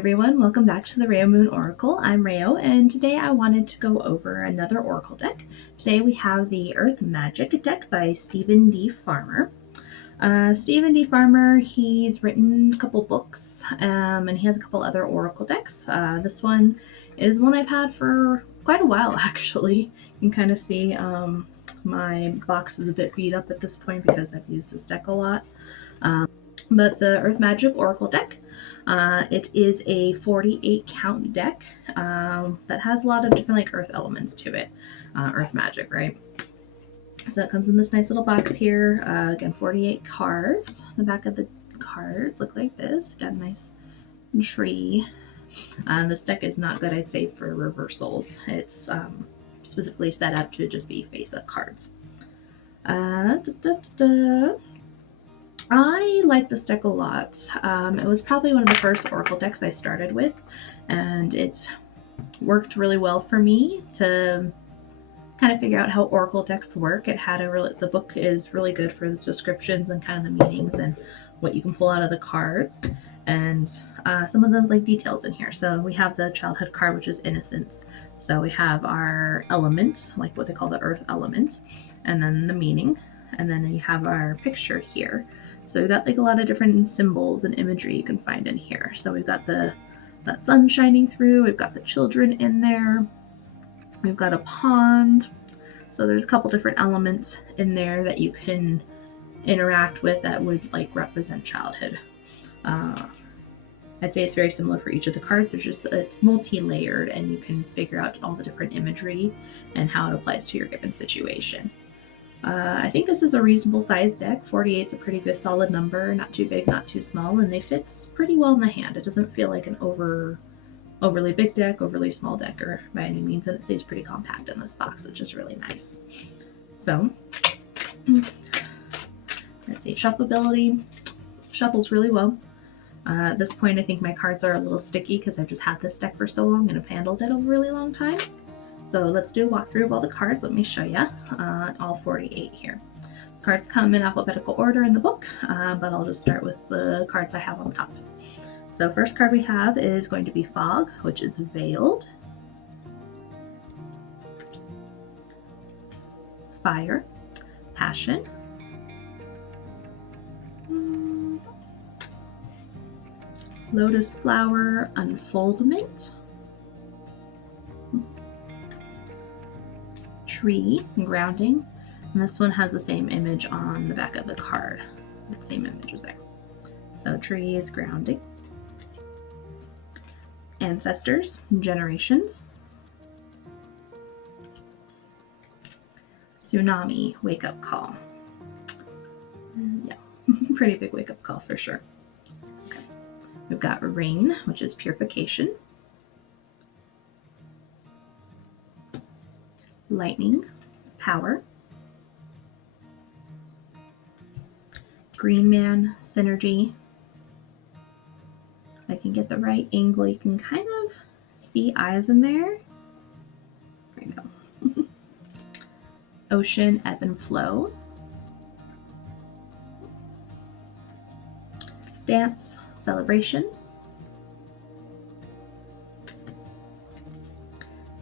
everyone, welcome back to the Rayo Moon Oracle. I'm Rayo, and today I wanted to go over another Oracle deck. Today we have the Earth Magic deck by Stephen D. Farmer. Stephen D. Farmer, he's written a couple books, and he has a couple other Oracle decks. This one is one I've had for quite a while, actually. You can kind of see my box is a bit beat up at this point because I've used this deck a lot. But the Earth Magic Oracle deck, it is a 48 count deck that has a lot of different Earth elements to it. Earth Magic, right? So it comes in this nice little box here. Again, 48 cards. The back of the cards look like this. Got a nice tree. This deck is not good, I'd say, for reversals. It's specifically set up to just be face-up cards. I like this deck a lot. It was probably one of the first Oracle decks I started with, and it worked really well for me to kind of figure out how Oracle decks work. The book is really good for the descriptions and kind of the meanings and what you can pull out of the cards, and some of the details in here. So we have the childhood card, which is innocence. So we have our element, like what they call the earth element, and then the meaning, and then you have our picture here. So we've got a lot of different symbols and imagery you can find in here. So we've got that sun shining through, we've got the children in there, we've got a pond. So there's a couple different elements in there that you can interact with that would represent childhood. I'd say it's very similar for each of the cards. It's multi-layered, and you can figure out all the different imagery and how it applies to your given situation. I think this is a reasonable size deck. 48 is a pretty good solid number, not too big, not too small, and they fit pretty well in the hand. It doesn't feel like an overly big deck, overly small deck, or by any means, and it stays pretty compact in this box, which is really nice. So, let's see, shuffleability. Shuffles really well. At this point, I think my cards are a little sticky because I've just had this deck for so long and have handled it a really long time. So let's do a walkthrough of all the cards. Let me show you all 48 here. Cards come in alphabetical order in the book, but I'll just start with the cards I have on top. So first card we have is going to be Fog, which is veiled. Fire, Passion. Lotus Flower, Unfoldment. Tree, Grounding, and this one has the same image on the back of the card. The same image is there. So tree is grounding. Ancestors, Generations. Tsunami, Wake Up Call. Yeah, pretty big wake up call for sure. Okay. We've got Rain, which is Purification. Lightning, Power. Green Man, Synergy. If I can get the right angle, you can kind of see eyes in there. There you go. Ocean, Ebb and Flow. Dance, Celebration.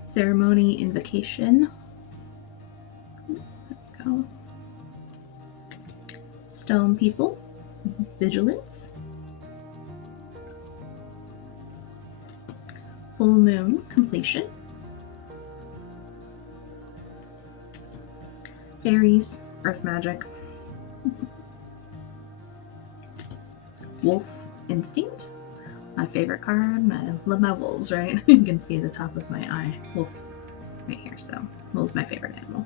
Ceremony, Invocation. There we go. Stone People, Vigilance. Full Moon, Completion. Fairies, Earth Magic. Wolf, Instinct. My favorite card. I love my wolves, right? You can see the top of my eye. Wolf right here, so wolf's my favorite animal.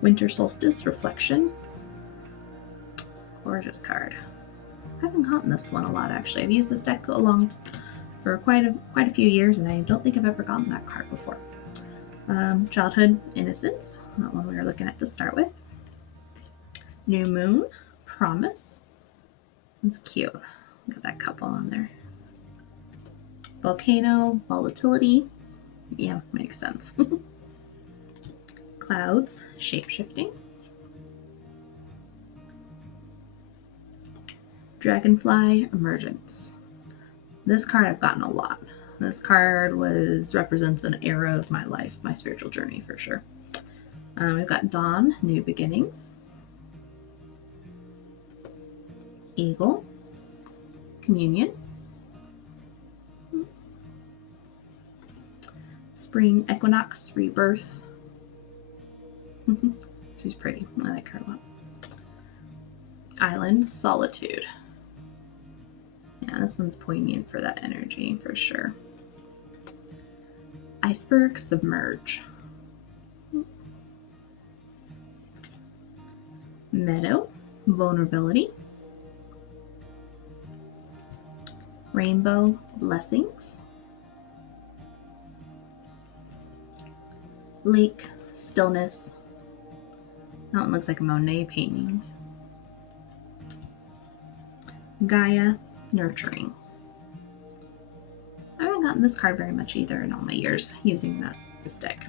Winter Solstice, Reflection. Gorgeous card. I haven't gotten this one a lot, actually. I've used this deck for quite a few years, and I don't think I've ever gotten that card before. Childhood, Innocence. That one we were looking at to start with. New Moon, Promise. This one's cute. Got that couple on there. Volcano, Volatility. Yeah, makes sense. Clouds, Shapeshifting. Dragonfly, Emergence. This card I've gotten a lot. This card represents an era of my life, my spiritual journey for sure. We've got Dawn, New Beginnings. Eagle, Communion. Spring Equinox, Rebirth. She's pretty. I like her a lot. Island, Solitude. Yeah, this one's poignant for that energy for sure. Iceberg, Submerge. Meadow, Vulnerability. Rainbow, Blessings. Lake, Stillness. That one looks like a Monet painting. Gaia, Nurturing. I haven't gotten this card very much either in all my years using this deck.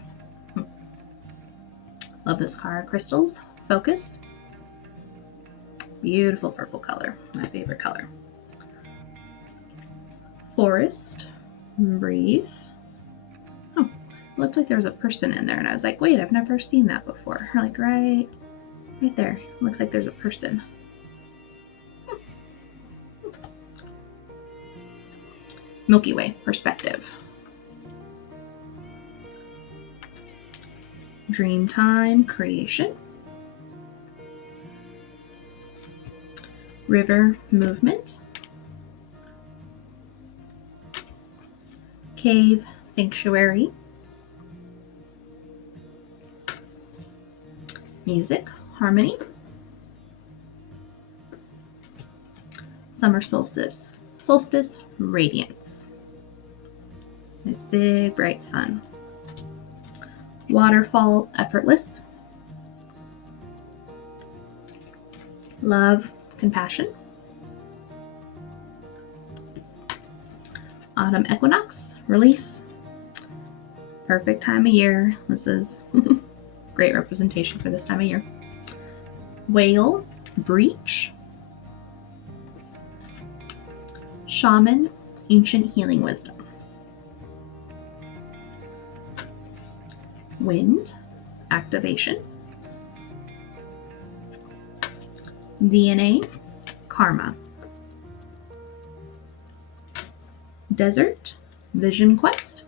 Love this card. Crystals, Focus. Beautiful purple color, my favorite color. Forest, Breathe. Oh, it looked like there was a person in there, and I was like, wait, I've never seen that before. Like right there. It looks like there's a person. Milky Way, Perspective. Dreamtime, Creation. River, Movement. Cave, Sanctuary. Music, Harmony. Summer Solstice. Solstice, Radiance. This big bright sun. Waterfall, Effortless. Love, Compassion. Autumn Equinox, Release. Perfect time of year. This is great representation for this time of year. Whale, Breach. Shaman, Ancient Healing Wisdom. Wind, Activation. DNA, Karma. Desert, Vision Quest.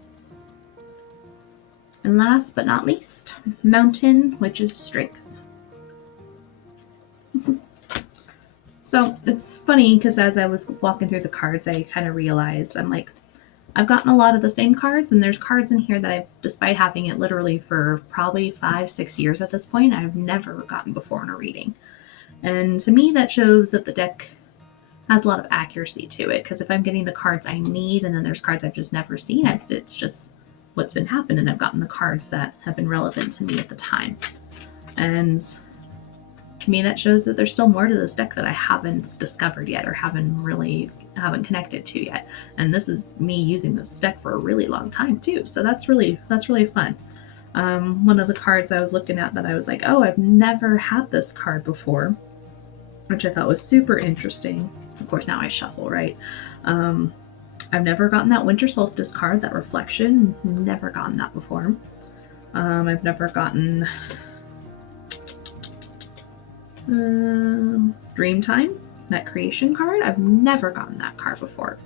And last but not least, Mountain, which is Strength. So it's funny because as I was walking through the cards, I kind of realized, I'm like, I've gotten a lot of the same cards, and there's cards in here that I've, despite having it literally for probably 5-6 years at this point, I've never gotten before in a reading. And to me, that shows that the deck has a lot of accuracy to it, because if I'm getting the cards I need, and then there's cards I've just never seen, it's just what's been happening. I've gotten the cards that have been relevant to me at the time. And to me, that shows that there's still more to this deck that I haven't discovered yet, or haven't connected to yet. And this is me using this deck for a really long time too. So that's really fun. One of the cards I was looking at that I was like, oh, I've never had this card before, which I thought was super interesting. Of course, now I shuffle, right? I've never gotten that Winter Solstice card, that Reflection. Never gotten that before. I've never gotten Dreamtime, that Creation card. I've never gotten that card before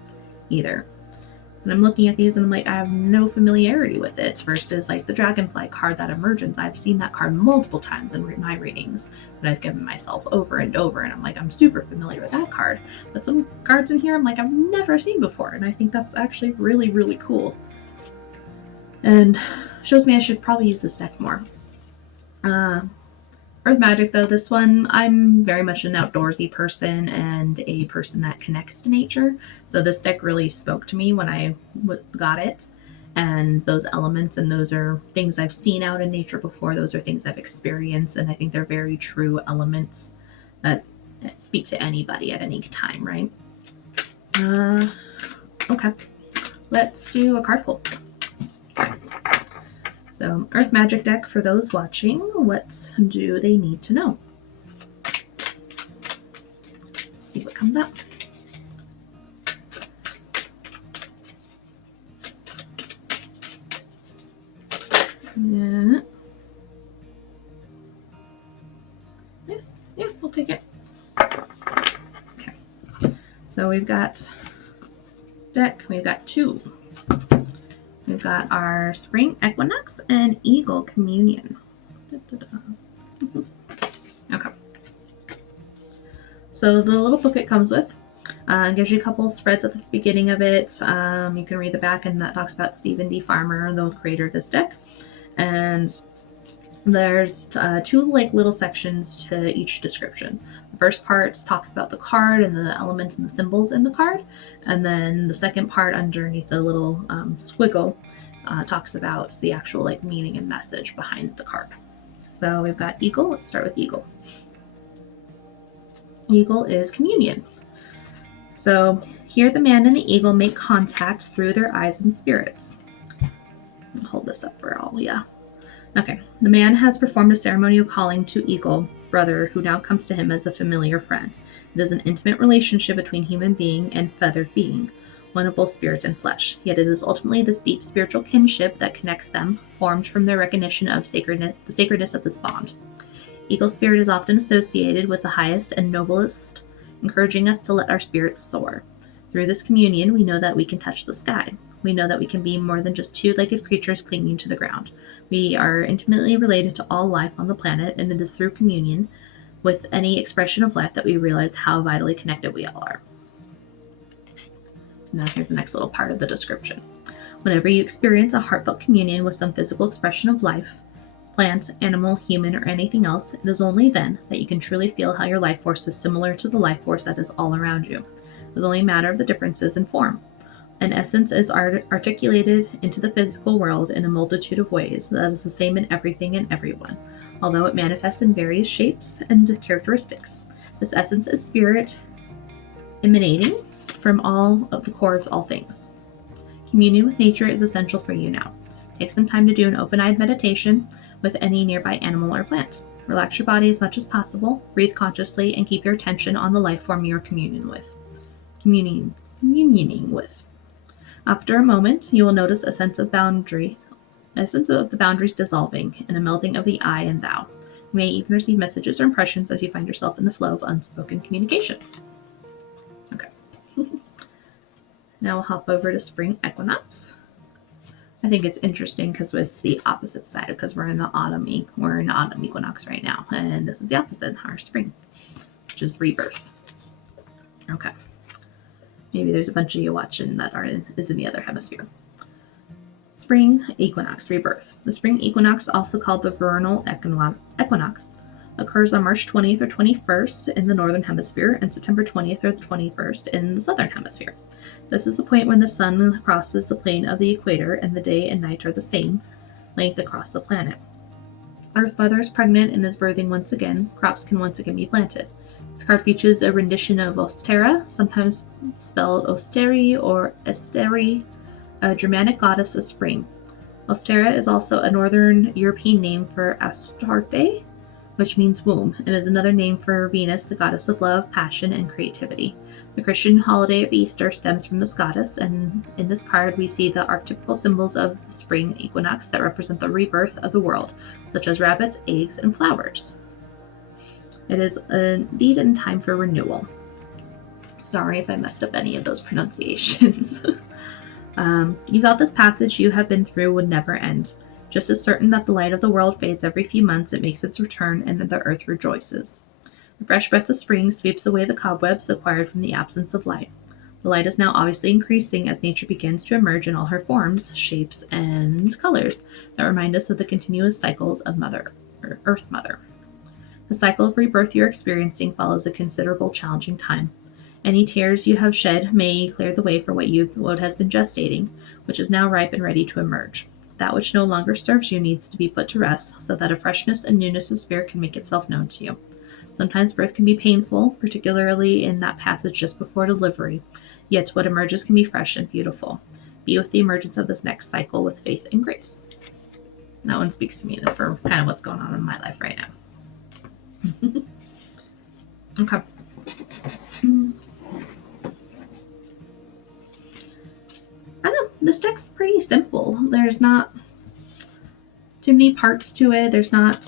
either. And I'm looking at these and I'm like, I have no familiarity with it, versus like the Dragonfly card, that Emergence. I've seen that card multiple times in my readings that I've given myself over and over, and I'm like, I'm super familiar with that card. But some cards in here I'm like, I've never seen before, and I think that's actually really, really cool. And shows me I should probably use this deck more. Earth Magic, though, this one, I'm very much an outdoorsy person and a person that connects to nature. So this deck really spoke to me when I got it. And those elements, and those are things I've seen out in nature before. Those are things I've experienced, and I think they're very true elements that speak to anybody at any time, right? Okay, let's do a card pull. So, Earth Magic deck, for those watching, what do they need to know? Let's see what comes out. Yeah. Yeah, we'll take it. Okay. So we've got deck. We've got 2. We've got our Spring Equinox and Eagle Communion. Okay. So the little book it comes with gives you a couple spreads at the beginning of it. You can read the back, and that talks about Stephen D. Farmer, the creator of this deck. And there's 2 little sections to each description. The first part talks about the card and the elements and the symbols in the card, and then the second part underneath the little squiggle talks about the actual meaning and message behind the card. So we've got Eagle. Let's start with Eagle. Eagle is communion. So here the man and the eagle make contact through their eyes and spirits. I'll hold this up for all, yeah. Okay, the man has performed a ceremonial calling to Eagle, brother, who now comes to him as a familiar friend. It is an intimate relationship between human being and feathered being, one of both spirit and flesh. Yet it is ultimately this deep spiritual kinship that connects them, formed from their recognition of the sacredness of this bond. Eagle spirit is often associated with the highest and noblest, encouraging us to let our spirits soar. Through this communion, we know that we can touch the sky. We know that we can be more than just 2-legged creatures clinging to the ground. We are intimately related to all life on the planet, and it is through communion with any expression of life that we realize how vitally connected we all are. Now here's the next little part of the description. Whenever you experience a heartfelt communion with some physical expression of life, plant, animal, human, or anything else, it is only then that you can truly feel how your life force is similar to the life force that is all around you. It is only a matter of the differences in form. An essence is articulated into the physical world in a multitude of ways that is the same in everything and everyone, although it manifests in various shapes and characteristics. This essence is spirit emanating from all of the core of all things. Communion with nature is essential for you now. Take some time to do an open-eyed meditation with any nearby animal or plant. Relax your body as much as possible, breathe consciously, and keep your attention on the life form you are communioning with. After a moment, you will notice a sense of the boundaries dissolving, and a melding of the I and thou. You may even receive messages or impressions as you find yourself in the flow of unspoken communication. Okay. Now we'll hop over to Spring Equinox. I think it's interesting because it's the opposite side, because we're in autumn equinox right now, and this is the opposite, our spring, which is rebirth. Okay. Maybe there's a bunch of you watching that is in the other hemisphere. Spring equinox, rebirth. The spring equinox, also called the vernal equinox, occurs on March 20th or 21st in the northern hemisphere and September 20th or the 21st in the southern hemisphere. This is the point when the sun crosses the plane of the equator and the day and night are the same length across the planet. Earth Mother is pregnant and is birthing once again. Crops can once again be planted. This card features a rendition of Ostera, sometimes spelled Osteri or Esteri, a Germanic goddess of spring. Ostera is also a Northern European name for Astarte, which means womb, and is another name for Venus, the goddess of love, passion, and creativity. The Christian holiday of Easter stems from this goddess, and in this card we see the archetypal symbols of the spring equinox that represent the rebirth of the world, such as rabbits, eggs, and flowers. It is indeed in time for renewal. Sorry if I messed up any of those pronunciations. You thought this passage you have been through would never end. Just as certain that the light of the world fades every few months, it makes its return, and the earth rejoices. The fresh breath of spring sweeps away the cobwebs acquired from the absence of light. The light is now obviously increasing as nature begins to emerge in all her forms, shapes, and colors that remind us of the continuous cycles of Earth Mother. The cycle of rebirth you're experiencing follows a considerable challenging time. Any tears you have shed may clear the way for what has been gestating, which is now ripe and ready to emerge. That which no longer serves you needs to be put to rest, so that a freshness and newness of spirit can make itself known to you. Sometimes birth can be painful, particularly in that passage just before delivery, yet what emerges can be fresh and beautiful. Be with the emergence of this next cycle with faith and grace. That one speaks to me for kind of what's going on in my life right now. Okay. I don't know, this deck's pretty simple. There's not too many parts to it. It's not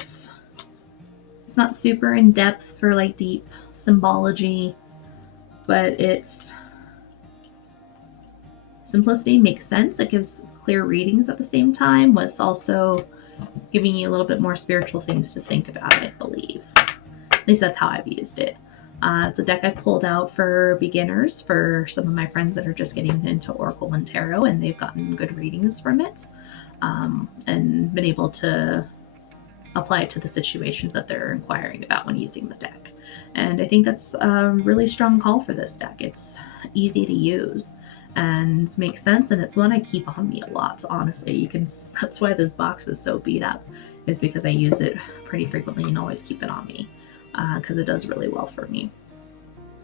super in depth for like deep symbology, but its simplicity makes sense. It gives clear readings at the same time, with also giving you a little bit more spiritual things to think about, I believe. At least that's how I've used it. It's a deck I pulled out for beginners, for some of my friends that are just getting into Oracle and Tarot, and they've gotten good readings from it, and been able to apply it to the situations that they're inquiring about when using the deck. And I think that's a really strong call for this deck. It's easy to use and makes sense, and it's one I keep on me a lot, honestly. That's why this box is so beat up, is because I use it pretty frequently and always keep it on me, because it does really well for me,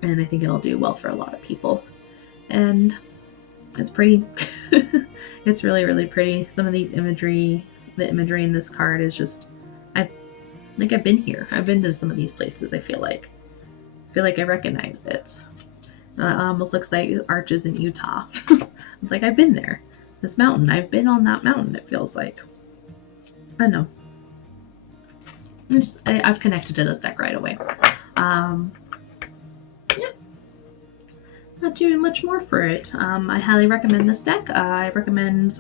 and I think it'll do well for a lot of people. And it's pretty. It's really, really pretty. Some of these imagery, the imagery in this card is just, I've been here. I've been to some of these places. I feel like I recognize it. Almost looks like arches in Utah. It's like, I've been there. This mountain, I've been on that mountain, it feels like. I know. I've connected to this deck right away. Yeah. Not doing much more for it. I highly recommend this deck. I recommend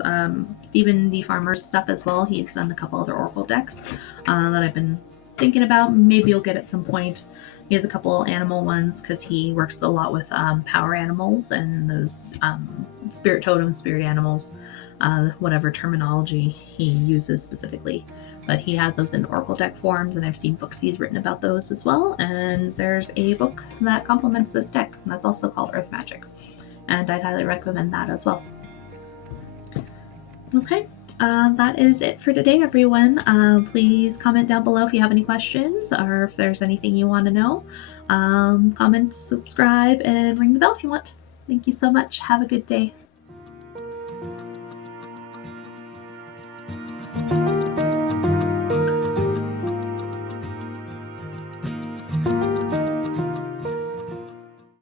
Stephen D. Farmer's stuff as well. He's done a couple other Oracle decks that I've been thinking about. Maybe you'll get at some point. He has a couple animal ones because he works a lot with power animals and those spirit totems, spirit animals, whatever terminology he uses specifically. But he has those in Oracle deck forms, and I've seen books he's written about those as well. And there's a book that complements this deck, and that's also called Earth Magic. And I'd highly recommend that as well. Okay, that is it for today, everyone. Please comment down below if you have any questions or if there's anything you want to know. Comment, subscribe, and ring the bell if you want. Thank you so much. Have a good day.